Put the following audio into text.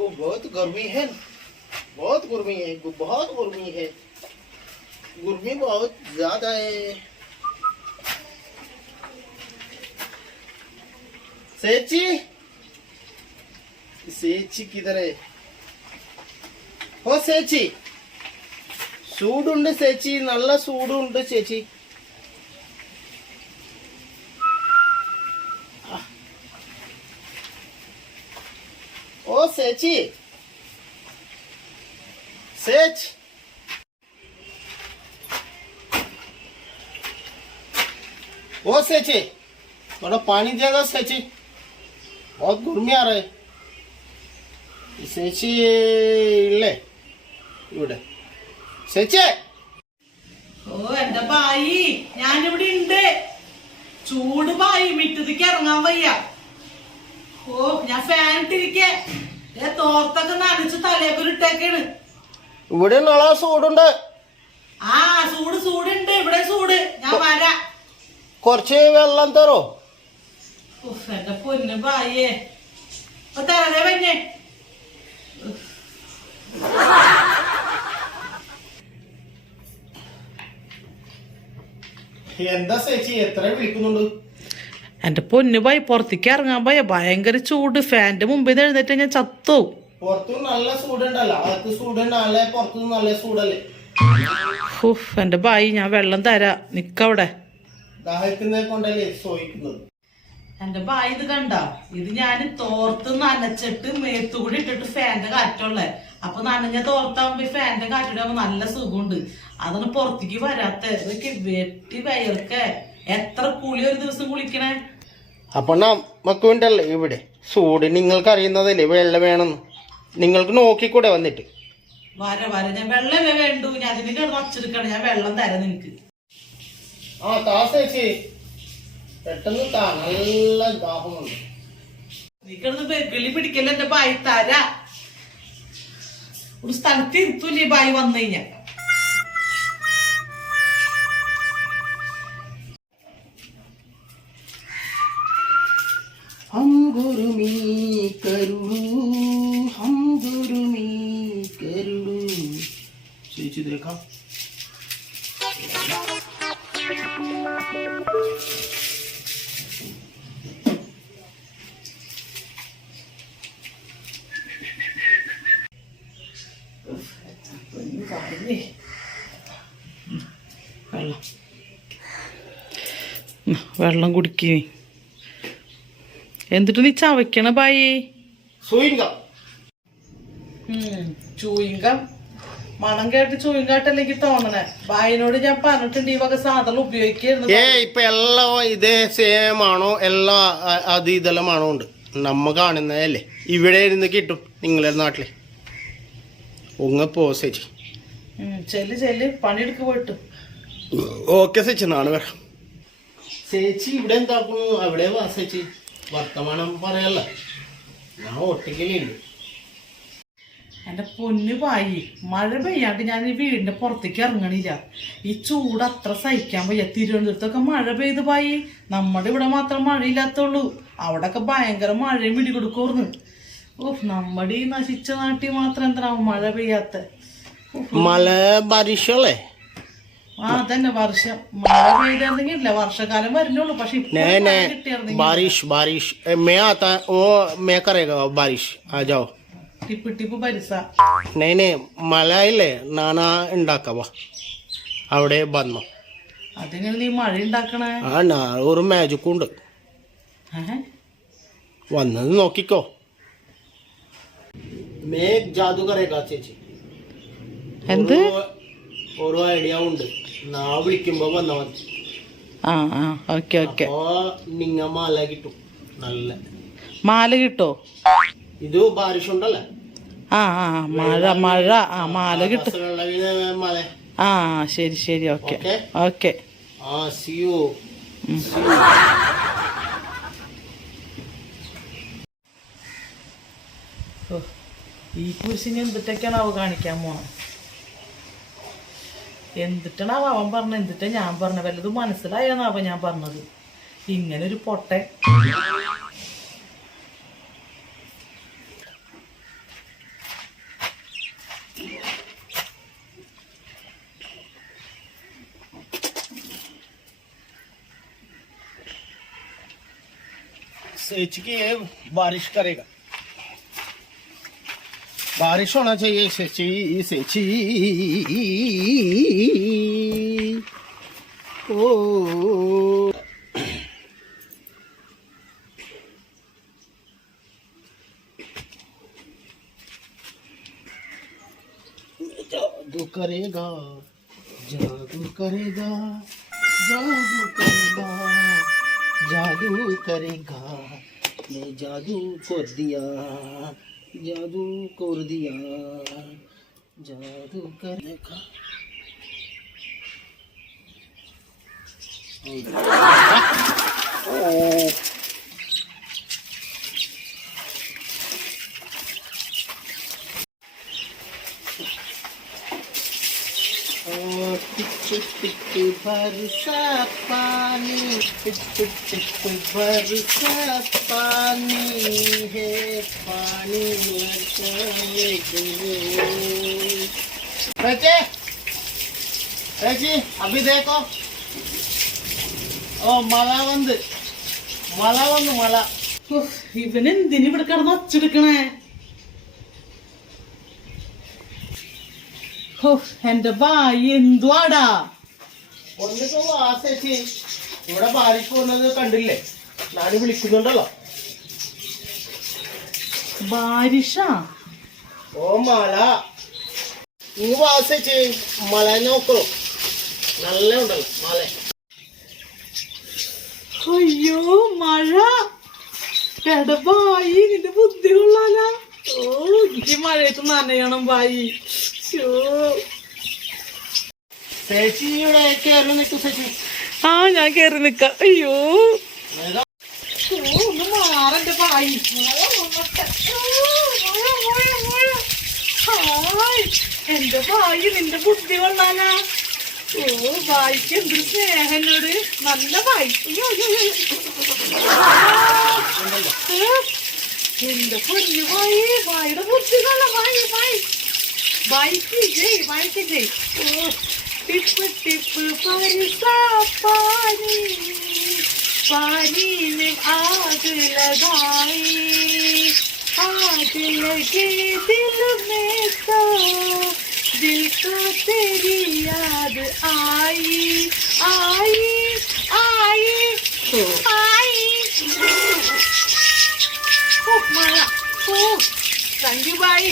ओ बहुत गर्मी है, बहुत गर्मी है, बहुत गर्मी है, गर्मी बहुत ज्यादा है। सेची सेची किधर है? ओ सेची ചൂടുണ്ട് ചേച്ചി, നല്ല ചൂടുണ്ട് ചേച്ചി. ഓ ചേച്ചി, सेच ओ सेची थोड़ा पानी दे दो सेची, बहुत गर्मी आ रहा है. सेची ले ഇവിടെ സെച്ചേ. ഓ എന്റെ ബായി, ഞാനിവിടെ ഉണ്ട്. ചൂട് ബായി, മിറ്റത്തേക്ക് ഇറങ്ങാൻ വയ്യ. ഓ ഞാൻ ഫാൻ ഇട്ടിരിക്കേ, തോർത്തൊക്കെ നനച്ച് തലേക്കൊരിട്ടേക്കാണ്. ഇവിടെ നല്ല ചൂടുണ്ട്. ആ ചൂടുണ്ട്, ഇവിടെ ചൂട്. ഞാൻ വരാ, കുറച്ച് വെള്ളം തരോ? എന്റെ പൊന്ന് ബായിയെ, തരതേ വന്നെ. എന്താ ചേച്ചി എത്ര വിളിക്കുന്നുണ്ട്? എന്റെ പൊന്നു ബായി, പുറത്തേക്ക് ഇറങ്ങാൻ പോയ ഭയങ്കര ചൂട്. ഫാന്റെ മുമ്പിൽ എഴുന്നേറ്റ് ഞാൻ ചത്തു. പുറത്തു നല്ല ചൂടുണ്ടല്ലോ, അകത്ത് ചൂടുണ്ടല്ലേ, പുറത്തു നല്ല ചൂടല്ലേ. എന്റെ ബായി, ഞാൻ വെള്ളം തരാ, നിക്കവിടെ. ദാഹിക്കുന്നതിനെ കൊണ്ടല്ലേ സോയിക്കുന്നത്. എന്റെ ബായി ഇത് കണ്ട, ഇത് ഞാൻ തോർത്ത് നനച്ചിട്ട് മേത്തുകൂടി ഇട്ടിട്ട് ഫാന്റെ കാറ്റുള്ളേ. അപ്പൊ നനഞ്ഞ തോർത്താകുമ്പോ ഫാന്റെ കാറ്റിടാകുമ്പോ നല്ല സുഖമുണ്ട്. അതാണ് പുറത്തേക്ക് വരാത്ത. ഇതൊക്കെ വെട്ടി വയർക്ക. എത്ര കുളി ഒരു ദിവസം കുളിക്കണേ? അപ്പൊ നമുക്ക് ഉണ്ടല്ലേ ഇവിടെ ചൂട്, നിങ്ങൾക്ക് അറിയുന്നതല്ലേ വെള്ളം വേണമെന്ന്. നിങ്ങൾക്ക് നോക്കിക്കൂടെ വന്നിട്ട്? വര ഞാൻ വെള്ളമേ വേണ്ടു, ഞാൻ അതിന് കിടന്ന് വച്ചെടുക്കണം. ഞാൻ വെള്ളം തരാം നിനക്ക്. ആ താ ചേച്ചി, പെട്ടെന്ന് താ, നല്ല ദാഹമുണ്ട്. നീ കിടന്ന് വെകിളി പിടിക്കല്ല എന്റെ ബായി, തരാ. ഒരു സ്ഥലത്ത് ഇരുത്തൂല്ലേ ബായി വന്നു കഴിഞ്ഞാ. हम गुरुमी करुडू, हम गुरुमी करुडू. ചേച്ചി देखा വെള്ളം കുടിക്കേ. എന്നിട്ട് നീ ചവയ്ക്കണ ബായി? ചൂയിങ്കം മണം കേട്ട് ചൂയിങ്കാട്ടല്ലെങ്കിൽ തോന്നണേ. ബായിനോട് ഞാൻ പറഞ്ഞിട്ടുണ്ട് ഈ വക സാധനം ഉപയോഗിക്കുന്നു. ഇപ്പൊ എല്ലാം ഇതേ സെയിം ആണോ? എല്ലാം അത് ഇതെല്ലാം ആണോ ഉണ്ട് നമ്മ കാണുന്നതല്ലേ. ഇവിടെ ഇരുന്ന് കിട്ടും നിങ്ങളുടെ നാട്ടില്. ഉങ്ങ പോ ചേച്ചി. ചെല്ല് പണിയെടുക്ക് പോയിട്ട്. ഓക്കെ ചേച്ചി, നാളെ വരാം. ചേച്ചി ഇവിടെ എന്താക്കുന്നു? അവിടെ വാ ചേച്ചി, വർത്തമാനം പറയല്ല, ഞാൻ ഒറ്റയ്ക്കലുണ്ട്. എന്റെ പൊന്നു ബായി, മഴ പെയ്യാണ്ട് ഞാൻ ഈ വീടിന്റെ പുറത്തേക്ക് ഇറങ്ങണില്ല. ഈ ചൂട് അത്ര സഹിക്കാൻ വയ്യ. തിരുവനന്തപുരത്തൊക്കെ മഴ പെയ്ത് ബായി, നമ്മുടെ ഇവിടെ മാത്രം മഴയില്ലാത്തുള്ളൂ. അവിടെയൊക്കെ ഭയങ്കര മഴയും പിടികൊടുക്കുമായിരുന്നു. നമ്മുടെ ഈ നശിച്ച നാട്ടിൽ മാത്രം എന്തിനാവും മഴ പെയ്യാത്ത? മഴ ബാരിഷല്ലേ? അതന്നെ വർഷം മഴ പെയ്തെങ്കിൽ ഇല്ല, വർഷകാലം വരുന്നുള്ളൂ. പക്ഷെ बारिश मैं आता वो मैं करेगा बारिश आ जाओ. ടിപ്പ് പരിസ. नहीं മല ഇല്ലേ നാനാ ഉണ്ടാക്കവാ അവിടെ വന്നോ. അതെങ്ങനെ നീ മഴ ഉണ്ടാക്കണേ? ആ ഒരു മാജിക്കുണ്ട്, വന്നത് നോക്കിക്കോ. മേ ജാദു കറേഗാ ചേച്ചി. എന്ത്? ഓരോ ഐഡിയ ഉണ്ട്, നാ വിളിക്കുമ്പോ വന്നാ മതി. ഓക്കെ. അപ്പോ നിങ്ങ മാല കിട്ടും. നല്ല മാല കിട്ടോ? ഇത് ബാരിഷ് ഉണ്ടല്ലേ? മഴ മാല കിട്ടും. ശരി ഓക്കെ. ഈ കുരിശിന് എന്തിട്ടൊക്കെയാണ് അവ കാണിക്കാൻ പോണം? എന്തിട്ടാണ് അവൻ പറഞ്ഞത്, എന്തിട്ടാ ഞാൻ പറഞ്ഞത്? വല്ലതും മനസ്സിലായെന്നാവ ഞാൻ പറഞ്ഞത്. ഇങ്ങനൊരു പൊട്ടെ. सेच की है, बारिश करेगा, बारिश होना चाहिए सेची सेची ओ जादू करेगा, जादू करेगा, जादू करेगा, जादू करेगा, मैं जादू कर दिया, जादू कर दिया, जादू करेगा। ओ टिप टिप बरसा पानी, टिप टिप बरसा पानी है, पानी जी अभी देखो, ओ मला वंद मला ഇവനെന്തിന് ഇവിടെ കിടന്ന് ഒച്ചെടുക്കണേ? എന്റെ ബായി എന്തുവാടാ? ഒന്നിപ്പോ വാസേച്ചി ഇവിടെ ബാരിക്ക് പോകുന്നത് കണ്ടില്ലേ? നാട് വിളിക്കുന്നുണ്ടല്ലോ. ബാരിഷാ? ഓ മല ഈ വാസേച്ചി മല നോക്കണോ? നല്ല ഉണ്ടല്ലോ മല. അയ്യോ മഴ! എടാ ബായി, നിന്റെ ബുദ്ധി കൊള്ളാല. ഓ എനിക്ക് മഴയത്ത് നനയണം ബായി. ചേച്ചിയുടെ കയറി നിൽക്കൂ ചേച്ചി. ആ ഞാൻ കേറി നിക്ക. അയ്യോ ഒന്ന് മാറന്റെ ബായി. എന്റെ ബായി, നിന്റെ ബുദ്ധി കൊള്ളാലാ. ഓ ബായിക്ക് എന്തൊരു സ്നേഹം എന്നോട്. നല്ല ബായി. എന്റെ പൊന്നു ബായി, ബായിയുടെ ബുദ്ധി കൊള്ളാം. ബായി ബായി बाइकी जय, बाइकी जय। ओ टिप टिप बरसा पानी, पानी में आग लगाई, आग लगे दिल में तो दिल को तेरी याद आई, आई आई आई। ओ माला, ओ थैंक यू बाई।